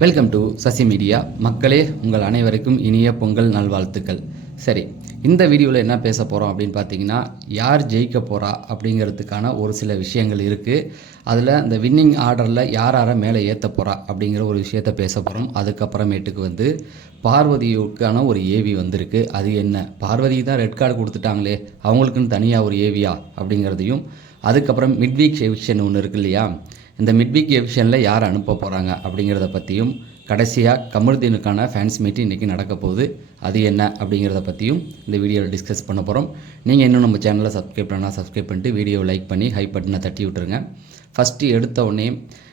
Welcome to Sasi media மக்களே உங்கள் அனைவருக்கும் இனிய பொங்கல் நல்வாழ்த்துக்கள். சரி இந்த வீடியோவில் என்ன பேச போகிறோம் அப்படின்னு பார்த்தீங்கன்னா யார் ஜெயிக்க போகிறா அப்படிங்கிறதுக்கான ஒரு சில விஷயங்கள் இருக்குது அதில் இந்த வின்னிங் ஆர்டரில் யார் யாரை மேலே ஏற்ற போகிறா அப்படிங்கிற ஒரு விஷயத்த பேச போகிறோம் அதுக்கப்புறமேட்டுக்கு வந்து பார்வதியுக்கான ஒரு ஏவி வந்திருக்கு. அது என்ன? பார்வதி தான் ரெட் கார்டு கொடுத்துட்டாங்களே அவங்களுக்குன்னு தனியாக ஒரு ஏவியா அப்படிங்கிறதையும். அதுக்கப்புறம் மிட்வீக் செவிஷன் ஒன்று இருக்கு இல்லையா? இந்த மிட்வீக் எவிஷனில் யார் அனுப்ப போகிறாங்க அப்படிங்கிறத பற்றியும் கடைசியாக கமருதீனுக்கான ஃபேன்ஸ் மீட் இன்றைக்கி நடக்க போகுது. அது என்ன அப்படிங்கிறத பற்றியும் இந்த வீடியோவில் டிஸ்கஸ் பண்ண போகிறோம் நீங்கள் இன்னும் நம்ம சேனலை சப்ஸ்கிரைப் பண்ணால் சப்ஸ்கிரைப் பண்ணிட்டு வீடியோவை லைக் பண்ணி ஹை பட்டனை தட்டி விட்டுருங்க. ஃபஸ்ட்டு எடுத்த உடனே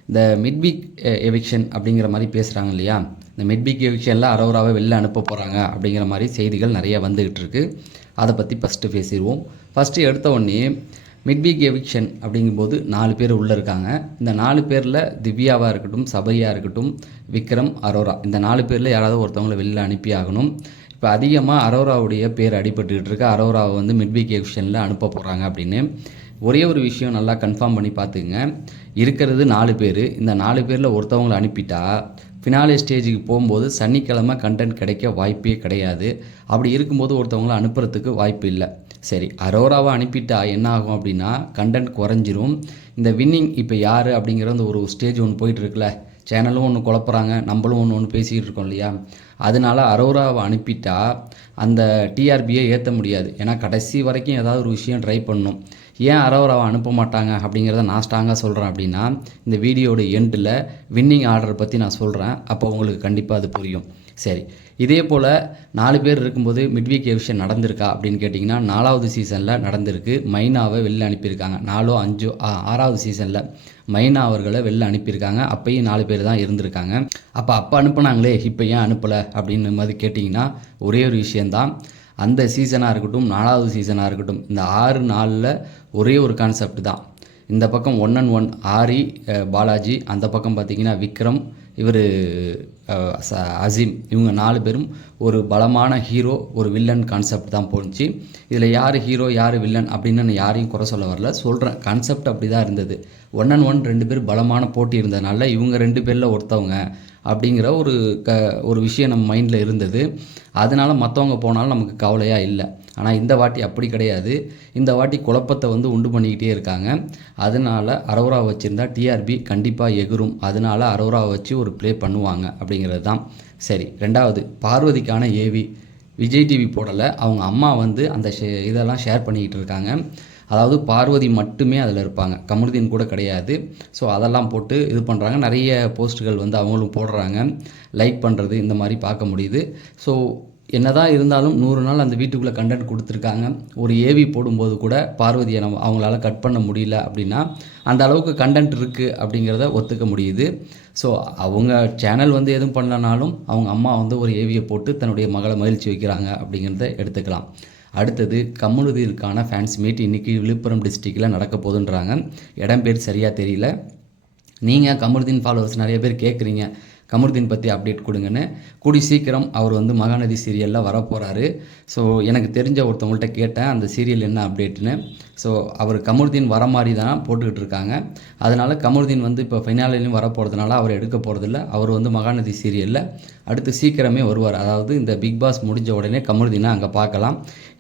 இந்த மிட்வீக் எவிக்ஷன் அப்படிங்கிற மாதிரி பேசுகிறாங்க இல்லையா? இந்த மிட்வீக் எவிக்ஷனில் அரோராவை வெளில அனுப்ப போகிறாங்க அப்படிங்கிற மாதிரி செய்திகள் நிறைய வந்துக்கிட்டு இருக்கு. அதை பற்றி ஃபஸ்ட்டு பேசிடுவோம் ஃபஸ்ட்டு எடுத்த உடனே மிட் வீக் எவிக்ஷன் அப்படிங்கும்போது நாலு பேர் உள்ளே இருக்காங்க. இந்த நாலு பேரில் திவ்யாவாக இருக்கட்டும் சபரியாக இருக்கட்டும் விக்ரம் அரோரா. இந்த நாலு பேரில் யாராவது ஒருத்தவங்கள வெளியில் அனுப்பி ஆகணும். இப்போ அதிகமாக அரோராவுடைய பேர் அடிபட்டுக்கிட்டு இருக்கு. அரோராவை வந்து மிட் வீக் எவிக்ஷனில் அனுப்ப போகிறாங்க அப்படின்னு. ஒரே ஒரு விஷயம் நல்லா கன்ஃபார்ம் பண்ணி பார்த்துக்குங்க. இருக்கிறது நாலு பேர். இந்த நாலு பேரில் ஒருத்தவங்களை அனுப்பிட்டா ஃபினாலே ஸ்டேஜுக்கு போகும்போது சனிக்கிழமை கண்டென்ட் கிடைக்க வாய்ப்பே கிடையாது. அப்படி இருக்கும்போது ஒருத்தவங்கள அனுப்புறதுக்கு வாய்ப்பு இல்லை. சரி அரோராவை அனுப்பிட்டா என்ன ஆகும் அப்படின்னா கண்டென்ட் குறைஞ்சிரும். இந்த வின்னிங் இப்போ யார் அப்படிங்கிற அந்த ஒரு ஸ்டேஜ் ஒன்று போயிட்டுருக்குல்ல சேனலும் ஒன்று குழப்புறாங்க நம்மளும் ஒன்று ஒன்று பேசிக்கிட்டு இருக்கோம் இல்லையா? அதனால அரோராவை அனுப்பிட்டா அந்த டிஆர்பியை ஏற்ற முடியாது. ஏன்னா கடைசி வரைக்கும் ஏதாவது ஒரு விஷயம் ட்ரை பண்ணணும். ஏன் அரோராவை அனுப்ப மாட்டாங்க அப்படிங்கிறத நான் ஸ்ட்ராங்காக சொல்கிறேன் அப்படின்னா இந்த வீடியோட எண்டில் வின்னிங் ஆர்டர் பற்றி நான் சொல்கிறேன் அப்போ உங்களுக்கு கண்டிப்பாக அது புரியும். சரி. இதே போல் நாலு பேர் இருக்கும்போது மிட்வீக் எவிஷன் நடந்திருக்கா அப்படின்னு கேட்டிங்கன்னா நாலாவது சீசனில் நடந்திருக்கு. மைனாவை வெளில அனுப்பியிருக்காங்க. நாலோ அஞ்சோ ஆறாவது சீசனில் மைனா அவர்களை வெளில அனுப்பியிருக்காங்க. அப்பையும் நாலு பேர் தான் இருந்திருக்காங்க. அப்போ அப்போ அனுப்புனாங்களே இப்போ ஏன் அனுப்பலை அப்படின்னு மாதிரி கேட்டிங்கன்னா ஒரே ஒரு விஷயந்தான் அந்த சீசனாக இருக்கட்டும் நாலாவது சீசனாக இருக்கட்டும் இந்த ஆறு நாளில் ஒரே ஒரு கான்செப்ட் தான். இந்த பக்கம் one and one Aari Balaji அந்த பக்கம் பார்த்தீங்கன்னா விக்ரம் இவர் அசீம் இவங்க நாலு பேரும் ஒரு பலமான ஹீரோ ஒரு வில்லன் கான்செப்ட் தான் போணுச்சு இதில் யார் ஹீரோ யார் வில்லன் அப்படின்னு நான் யாரையும் குறை சொல்ல வரல. சொல்கிறேன் கான்செப்ட் அப்படி தான் இருந்தது. ஒன் அண்ட் ஒன் ரெண்டு பேர் பலமான போட்டி இருந்ததுனால இவங்க ரெண்டு பேரில் ஒருத்தவங்க. அப்படிங்கிற ஒரு க ஒரு விஷயம் நம்ம மைண்டில் இருந்தது. அதனால மற்றவங்க போனாலும் நமக்கு கவலையாக இல்லை. ஆனால் இந்த வாட்டி அப்படி கிடையாது. இந்த வாட்டி குழப்பத்தை வந்து உண்டு பண்ணிக்கிட்டே இருக்காங்க. அதனால அரோரா வச்சுருந்தா டிஆர்பி கண்டிப்பாக எகுரும் அதனால அரோரா வச்சு ஒரு ப்ளே பண்ணுவாங்க அப்படிங்கிறது தான். சரி ரெண்டாவது பார்வதிக்கான ஏவி விஜய் டிவி போடலை. அவங்க அம்மா வந்து அந்த ஷே- இதெல்லாம் ஷேர் பண்ணிக்கிட்டு இருக்காங்க. அதாவது பார்வதி மட்டுமே அதில் இருப்பாங்க. கமருதீன் கூட கிடையாது. ஸோ அதெல்லாம் போட்டு இது பண்ணுறாங்க நிறைய போஸ்ட்டுகள் வந்து அவங்களும் போடுறாங்க. லைக் பண்ணுறது இந்த மாதிரி பார்க்க முடியுது. ஸோ என்னதான் இருந்தாலும் நூறு நாள் அந்த வீட்டுக்குள்ளே கண்டென்ட் கொடுத்துருக்காங்க. ஒரு ஏவி போடும்போது கூட பார்வதியை நம்ம அவங்களால கட் பண்ண முடியல அப்படின்னா அந்த அளவுக்கு கண்டென்ட் இருக்குது அப்படிங்கிறத ஒத்துக்க முடியுது. ஸோ அவங்க சேனல் வந்து எதுவும் பண்ணலனாலும் அவங்க அம்மா வந்து ஒரு ஏவியை போட்டு தன்னுடைய மகளை மகிழ்ச்சி வைக்கிறாங்க அப்படிங்கிறத எடுத்துக்கலாம். அடுத்தது கம்முனுதீனுக்கான ஃபேன்ஸ் மீட் இன்றைக்கி விழுப்புரம் டிஸ்ட்ரிக்டில் நடக்க போதுன்றாங்க இடம் பேர் சரியாக தெரியல. நீங்கள் கமருதீன் ஃபாலோவர்ஸ் நிறைய பேர் கேட்குறீங்க கமருதீன் பற்றி அப்டேட் கொடுங்கன்னு. கூடி சீக்கிரம் அவர் வந்து மகாநதி சீரியலில் வரப்போகிறாரு ஸோ எனக்கு தெரிஞ்ச ஒருத்தவங்கள்ட்ட கேட்டேன். அந்த சீரியல் என்ன அப்டேட்னு ஸோ அவர் கமருதீன் வர மாதிரி தான் போட்டுக்கிட்டு இருக்காங்க. அதனால் கமருதீன் வந்து இப்போ ஃபைனாலிலையும் வர போகிறதுனால அவர் எடுக்க போகிறதில்ல அவர் வந்து மகாநதி சீரியலில் அடுத்து சீக்கிரமே வருவார். அதாவது இந்த பிக் பாஸ் முடிஞ்ச உடனே கமருதீனை அங்கே பார்க்கலாம்.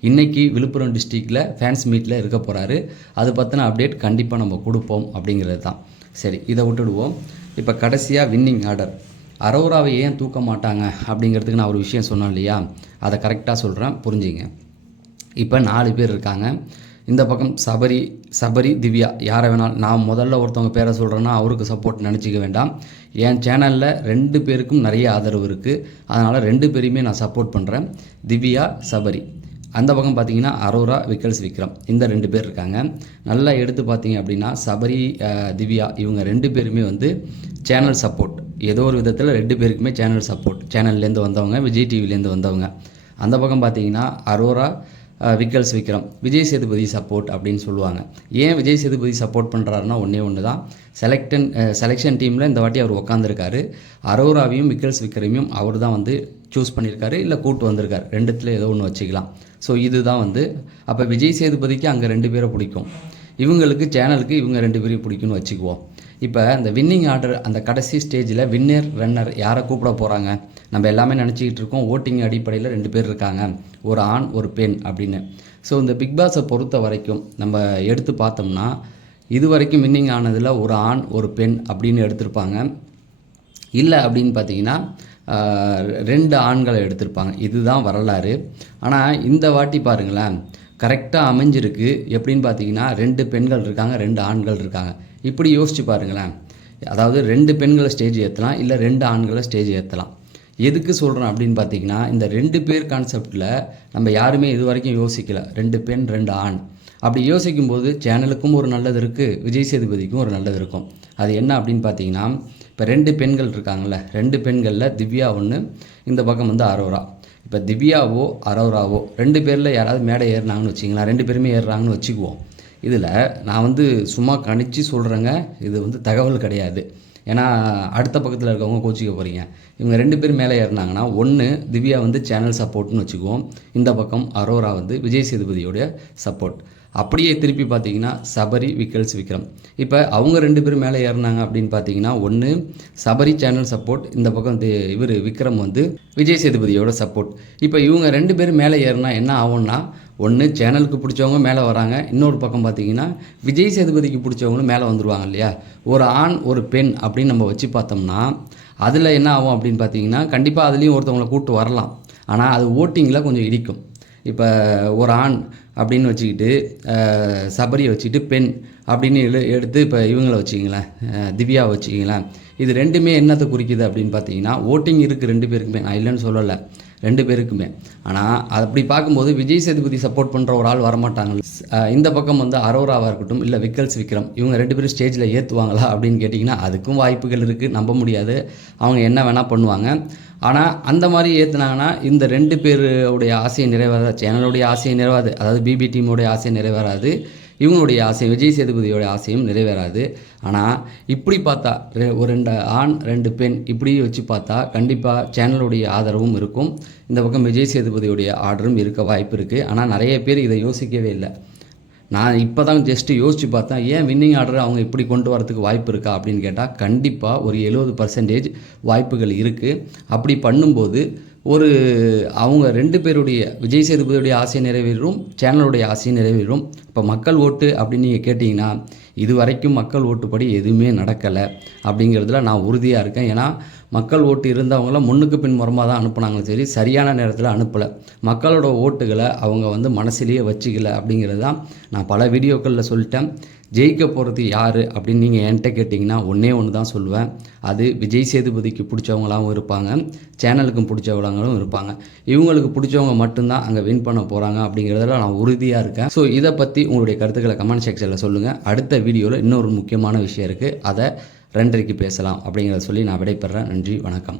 இன்றைக்கி விழுப்புரம் டிஸ்ட்ரிக்டில் ஃபேன்ஸ் மீட்டில் இருக்க போகிறாரு அது பற்றின அப்டேட் கண்டிப்பாக நம்ம கொடுப்போம் அப்படிங்கிறது தான். சரி இதை விட்டுடுவோம். இப்போ கடைசியாக வின்னிங் ஆர்டர் அரோராவை ஏன் தூக்க மாட்டாங்க அப்படிங்கிறதுக்கு நான் ஒரு விஷயம் சொன்னேன் இல்லையா? அதை கரெக்டாக சொல்கிறேன் புரிஞ்சுங்க. இப்போ நாலு பேர் இருக்காங்க. இந்த பக்கம் சபரி சபரி திவ்யா. யாரை வேணாலும் நான் முதல்ல ஒருத்தவங்க பேரை சொல்கிறேன்னா அவருக்கு சப்போர்ட் நினச்சிக்க வேண்டாம். என் சேனலில் ரெண்டு பேருக்கும் நிறைய ஆதரவு இருக்குது அதனால் ரெண்டு பேரையுமே நான் சப்போர்ட் பண்ணுறேன் திவ்யா சபரி. அந்த பக்கம் பார்த்தீங்கன்னா அரோரா விக்கல்ஸ் விக்ரம். இந்த ரெண்டு பேர் இருக்காங்க. நல்லா எடுத்து பார்த்தீங்க அப்படின்னா சபரி திவ்யா இவங்க ரெண்டு பேருமே வந்து சேனல் சப்போர்ட். ஏதோ ஒரு விதத்தில் ரெண்டு பேருக்குமே சேனல் சப்போர்ட். சேனல்லேருந்து வந்தவங்க விஜய் டிவிலேருந்து வந்தவங்க. அந்த பக்கம் பார்த்தீங்கன்னா அரோரா விக்கல்ஸ் விக்ரம். விஜய் சேதுபதி சப்போர்ட் அப்படின்னு சொல்லுவாங்க. ஏன் விஜய் சேதுபதி சப்போர்ட் பண்ணுறாருன்னா ஒன்றே ஒன்று தான். செலக்டன் செலெக்ஷன் டீமில் இந்த வாட்டி அவர் உட்காந்துருக்காரு அரோராவையும் விக்கல்ஸ் விக்ரமையும் அவர் தான் வந்து சூஸ் பண்ணியிருக்காரு இல்லை கூட்டு வந்திருக்காரு. ரெண்டுத்தில் ஏதோ ஒன்று வச்சுக்கலாம். ஸோ இதுதான் வந்து அப்போ விஜய் சேதுபதிக்கு அங்கே ரெண்டு பேரை பிடிக்கும். இவங்களுக்கு சேனலுக்கு இவங்க ரெண்டு பேரையும் பிடிக்கும்னு வச்சுக்குவோம். இப்போ அந்த வின்னிங் ஆர்டர் அந்த கடைசி ஸ்டேஜில் வின்னர் ரன்னர் யாரை கூப்பிட போகிறாங்க நம்ம எல்லாமே நினச்சிக்கிட்டு இருக்கோம் ஓட்டிங் அடிப்படையில் ரெண்டு பேர் இருக்காங்க. ஒரு ஆண் ஒரு பெண் அப்படின்னு. ஸோ இந்த பிக் பாஸை பொறுத்த வரைக்கும் நம்ம எடுத்து பார்த்தோம்னா இது வரைக்கும் வின்னிங் ஆனதில் ஒரு ஆண் ஒரு பெண் அப்படின்னு எடுத்திருப்பாங்க. இல்லை அப்படின்னு பார்த்தீங்கன்னா ரெண்டு ஆண்களை எடுத்திருப்பாங்க. இதுதான் வரலாறு. ஆனால் இந்த வாட்டி பாருங்களேன் கரெக்டாக அமைஞ்சிருக்கு. எப்படின்னு பார்த்தீங்கன்னா ரெண்டு பெண்கள் இருக்காங்க ரெண்டு ஆண்கள் இருக்காங்க. இப்படி யோசிச்சு பாருங்களேன். அதாவது ரெண்டு பெண்களை ஸ்டேஜ் ஏற்றலாம் இல்லை ரெண்டு ஆண்களை ஸ்டேஜ் ஏற்றலாம் எதுக்கு சொல்கிறேன் அப்படின்னு பார்த்தீங்கன்னா இந்த ரெண்டு பேர் கான்செப்டில் நம்ம யாருமே இது வரைக்கும் யோசிக்கல. ரெண்டு பெண் ரெண்டு ஆண். அப்படி யோசிக்கும்போது சேனலுக்கும் ஒரு நல்லது இருக்குது விஜய் சேதுபதிக்கும் ஒரு நல்லது இருக்கும். அது என்ன அப்படின்னு பார்த்தீங்கன்னா இப்போ ரெண்டு பெண்கள் இருக்காங்கல்ல ரெண்டு பெண்களில் திவ்யா ஒன்று இந்த பக்கம் வந்து அரோரா. இப்போ திவ்யாவோ அரோராவோ ரெண்டு பேரில் யாராவது மேடை ஏறினாங்கன்னு வச்சிங்களா ரெண்டு பேருமே ஏறுறாங்கன்னு வச்சுக்குவோம். இதில் நான் வந்து சும்மா கணிச்சு சொல்கிறேங்க இது வந்து தகவல் கிடையாது. ஏன்னா அடுத்த பக்கத்தில் இருக்கவங்க கோச்சிக்க போகிறீங்க இவங்க ரெண்டு பேர் மேலே ஏறினாங்கன்னா ஒன்று திவ்யா வந்து சேனல் சப்போர்ட்னு வச்சுக்குவோம் இந்த பக்கம் அரோரா வந்து விஜய் சேதுபதியோடைய சப்போர்ட். அப்படியே திருப்பி பார்த்தீங்கன்னா சபரி விக்கல்ஸ் விக்ரம். இப்போ அவங்க ரெண்டு பேரும் மேலே ஏறினாங்க அப்படின்னு பார்த்தீங்கன்னா ஒன்று சபரி சேனல் சப்போர்ட் இந்த பக்கம் இவர் விக்ரம் வந்து விஜய் சேதுபதியோட சப்போர்ட் இப்போ இவங்க ரெண்டு பேரும் மேலே ஏறினா என்ன ஆகும்னா ஒன்று சேனலுக்கு பிடிச்சவங்க மேலே வராங்க இன்னொரு பக்கம் பார்த்தீங்கன்னா விஜய் சேதுபதிக்கு பிடிச்சவங்களும் மேலே வந்துருவாங்க இல்லையா? ஒரு ஆண் ஒரு பெண் அப்படின்னு நம்ம வச்சு பார்த்தோம்னா அதில் என்ன ஆகும் அப்படின்னு பார்த்தீங்கன்னா கண்டிப்பாக அதுலேயும் ஒருத்தவங்களை கூப்பிட்டு வரலாம். ஆனால் அது ஓட்டிங்கில் கொஞ்சம் இடிக்கும். இப்போ ஒரு ஆண் அப்படின்னு வச்சுக்கிட்டு சபரியை வச்சுக்கிட்டு பெண் அப்படின்னு எழு எடுத்து இப்போ இவங்கள வச்சுக்கிங்களேன் திவ்யா திவ்யாவை வச்சுக்கிங்களேன். இது ரெண்டுமே என்னத்தை குறிக்குது அப்படின்னு பார்த்தீங்கன்னா ஓட்டிங் இருக்குது ரெண்டு பேருக்குமே. நான் இல்லைன்னு சொல்லலை. ரெண்டு பேருக்குமே. ஆனால் அப்படி பார்க்கும்போது விஜய் சேதுபதி சப்போர்ட் பண்ணுற ஒரு ஆள் வரமாட்டாங்க. இந்த பக்கம் வந்து அரோராவாக இருக்கட்டும் இல்லை விக்கல்ஸ் விக்ரம் இவங்க ரெண்டு பேரும் ஸ்டேஜில் ஏற்றுவாங்களா அப்படின்னு கேட்டிங்கன்னா அதுக்கும் வாய்ப்புகள் இருக்குது நம்ப முடியாது. அவங்க என்ன வேணால் பண்ணுவாங்க. ஆனால் அந்த மாதிரி ஏற்றுனாங்கன்னா இந்த ரெண்டு பேருடைய ஆசையை நிறைவேறாது சேனலுடைய ஆசையை நிறைவாது அதாவது பிபி டீமுடைய ஆசையை நிறைவேறாது. இவங்களுடைய ஆசை விஜய் சேதுபதியோட ஆசையும் நிறைவேறாது. ஆனால் இப்படி பார்த்தா ரெ- ஒரு ரெண்டு ஆண் ரெண்டு பெண் இப்படி வச்சு பார்த்தா கண்டிப்பாக சேனலுடைய ஆதரவும் இருக்கும். இந்த பக்கம் விஜய் சேதுபதியுடைய ஆர்டரும் இருக்க வாய்ப்பு இருக்குது ஆனால் நிறைய பேர் இதை யோசிக்கவே இல்லை. நான் இப்போ தான் ஜஸ்ட்டு யோசித்து பார்த்தேன் ஏன் வின்னிங் ஆர்டர் அவங்க இப்படி கொண்டு வரதுக்கு வாய்ப்பு இருக்கா அப்படின்னு கேட்டால் கண்டிப்பாக ஒரு எழுபது பர்சன்டேஜ் வாய்ப்புகள் இருக்குது அப்படி பண்ணும்போது ஒரு அவங்க ரெண்டு பேருடைய விஜய் சேதுபதியுடைய ஆசை நிறைவேறும் சேனலுடைய ஆசை நிறைவேறும். இப்போ மக்கள் ஓட்டு அப்படின்னு நீங்கள் கேட்டிங்கன்னா இது வரைக்கும் மக்கள் ஓட்டுப்படி எதுவுமே நடக்கலை அப்படிங்கிறதுல நான் உறுதியாக இருக்கேன். ஏன்னா மக்கள் ஓட்டு இருந்தவங்கள முன்னுக்கு பின் முறமாக தான் அனுப்புனாங்களும் சரி சரியான நேரத்தில் அனுப்பலை. மக்களோட ஓட்டுகளை அவங்க வந்து மனசுலேயே வச்சுக்கல அப்படிங்கிறது தான் நான் பல வீடியோக்களில் சொல்லிட்டேன். ஜெயிக்க போகிறது யார் அப்படின்னு நீங்கள் என்கிட்ட கேட்டிங்கன்னா ஒன்றே ஒன்று தான் சொல்லுவேன். அது விஜய் சேதுபதிக்கு பிடிச்சவங்களாகவும் இருப்பாங்க. சேனலுக்கும் பிடிச்சவங்களும் இருப்பாங்க. இவங்களுக்கு பிடிச்சவங்க மட்டும்தான் அங்கே வின் பண்ண போகிறாங்க அப்படிங்கிறதுல நான் உறுதியாக இருக்கேன். ஸோ இதை பற்றி உங்களுடைய கருத்துக்களை கமெண்ட் செக்ஷனில் சொல்லுங்கள் அடுத்த வீடியோவில் இன்னொரு முக்கியமான விஷயம் இருக்குது அதை ரெண்டரைக்கு பேசலாம் அப்படிங்கிறத சொல்லி நான் விடைபெறேன். நன்றி வணக்கம்.